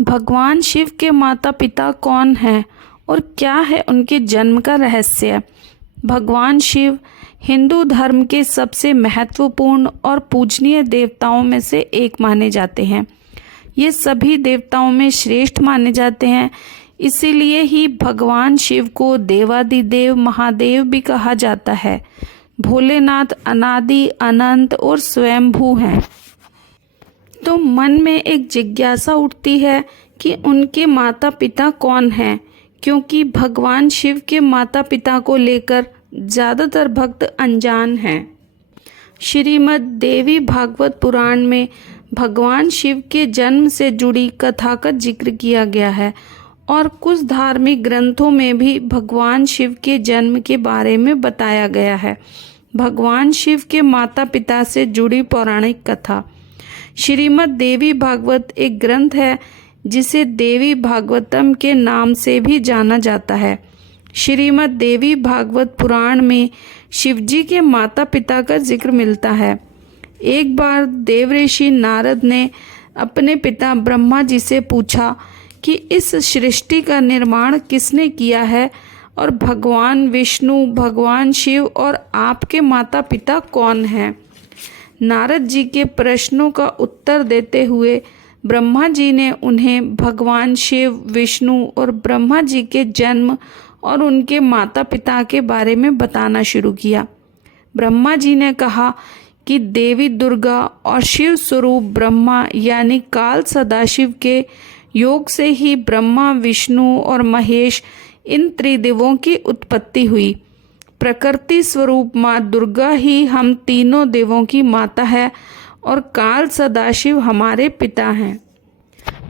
भगवान शिव के माता पिता कौन हैं और क्या है उनके जन्म का रहस्य? भगवान शिव हिंदू धर्म के सबसे महत्वपूर्ण और पूजनीय देवताओं में से एक माने जाते हैं। ये सभी देवताओं में श्रेष्ठ माने जाते हैं, इसीलिए ही भगवान शिव को देवादिदेव महादेव भी कहा जाता है। भोलेनाथ अनादि अनंत और स्वयंभू हैं। तो मन में एक जिज्ञासा उठती है कि उनके माता पिता कौन हैं, क्योंकि भगवान शिव के माता पिता को लेकर ज़्यादातर भक्त अनजान हैं। श्रीमद् देवी भागवत पुराण में भगवान शिव के जन्म से जुड़ी कथा का जिक्र किया गया है और कुछ धार्मिक ग्रंथों में भी भगवान शिव के जन्म के बारे में बताया गया है। भगवान शिव के माता पिता से जुड़ी पौराणिक कथा। श्रीमद् देवी भागवत एक ग्रंथ है जिसे देवी भागवतम के नाम से भी जाना जाता है। श्रीमद् देवी भागवत पुराण में शिवजी के माता पिता का जिक्र मिलता है। एक बार देवऋषि नारद ने अपने पिता ब्रह्मा जी से पूछा कि इस सृष्टि का निर्माण किसने किया है और भगवान विष्णु, भगवान शिव और आपके माता पिता कौन हैं? नारद जी के प्रश्नों का उत्तर देते हुए ब्रह्मा जी ने उन्हें भगवान शिव, विष्णु और ब्रह्मा जी के जन्म और उनके माता पिता के बारे में बताना शुरू किया। ब्रह्मा जी ने कहा कि देवी दुर्गा और शिव स्वरूप ब्रह्मा यानी काल सदाशिव के योग से ही ब्रह्मा, विष्णु और महेश इन त्रिदेवों की उत्पत्ति हुई। प्रकृति स्वरूप माँ दुर्गा ही हम तीनों देवों की माता है और काल सदाशिव हमारे पिता हैं।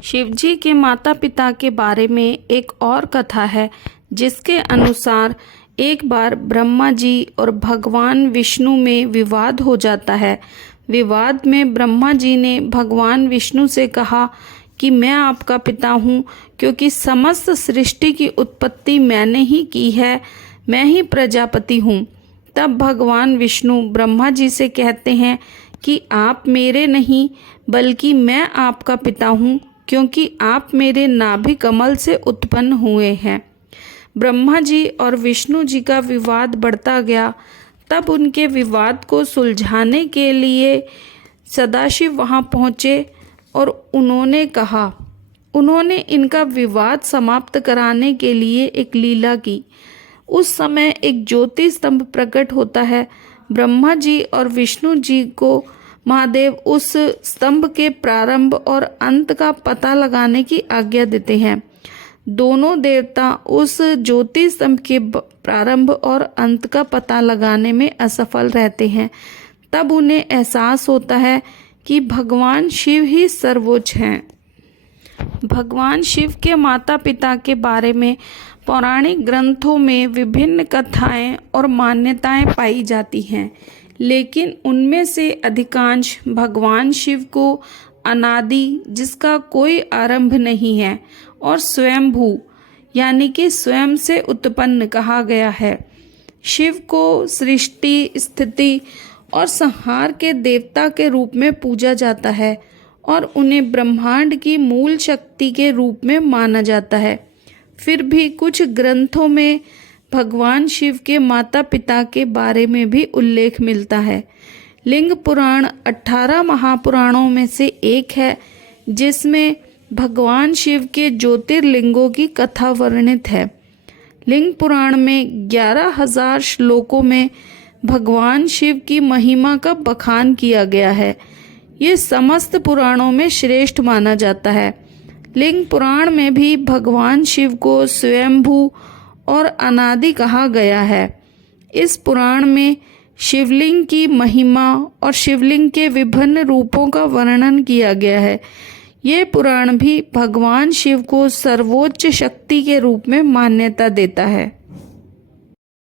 शिवजी के माता पिता के बारे में एक और कथा है जिसके अनुसार एक बार ब्रह्मा जी और भगवान विष्णु में विवाद हो जाता है। विवाद में ब्रह्मा जी ने भगवान विष्णु से कहा कि मैं आपका पिता हूँ, क्योंकि समस्त सृष्टि की उत्पत्ति मैंने ही की है, मैं ही प्रजापति हूँ। तब भगवान विष्णु ब्रह्मा जी से कहते हैं कि आप मेरे नहीं बल्कि मैं आपका पिता हूँ, क्योंकि आप मेरे नाभि कमल से उत्पन्न हुए हैं। ब्रह्मा जी और विष्णु जी का विवाद बढ़ता गया। तब उनके विवाद को सुलझाने के लिए सदाशिव वहाँ पहुँचे और उन्होंने इनका विवाद समाप्त कराने के लिए एक लीला की। उस समय एक ज्योति स्तंभ प्रकट होता है। ब्रह्मा जी और विष्णु जी को महादेव उस स्तंभ के प्रारंभ और अंत का पता लगाने की आज्ञा देते हैं। दोनों देवता उस ज्योति स्तंभ के प्रारंभ और अंत का पता लगाने में असफल रहते हैं। तब उन्हें एहसास होता है कि भगवान शिव ही सर्वोच्च हैं। भगवान शिव के माता पिता के बारे में पौराणिक ग्रंथों में विभिन्न कथाएं और मान्यताएं पाई जाती हैं, लेकिन उनमें से अधिकांश भगवान शिव को अनादि, जिसका कोई आरंभ नहीं है, और स्वयंभू यानी कि स्वयं से उत्पन्न कहा गया है। शिव को सृष्टि, स्थिति और संहार के देवता के रूप में पूजा जाता है और उन्हें ब्रह्मांड की मूल शक्ति के रूप में माना जाता है। फिर भी कुछ ग्रंथों में भगवान शिव के माता पिता के बारे में भी उल्लेख मिलता है। लिंग पुराण 18 महापुराणों में से एक है जिसमें भगवान शिव के ज्योतिर्लिंगों की कथा वर्णित है। लिंग पुराण में 11,000 श्लोकों में भगवान शिव की महिमा का बखान किया गया है। ये समस्त पुराणों में श्रेष्ठ माना जाता है। लिंग पुराण में भी भगवान शिव को स्वयंभू और अनादि कहा गया है। इस पुराण में शिवलिंग की महिमा और शिवलिंग के विभिन्न रूपों का वर्णन किया गया है। ये पुराण भी भगवान शिव को सर्वोच्च शक्ति के रूप में मान्यता देता है।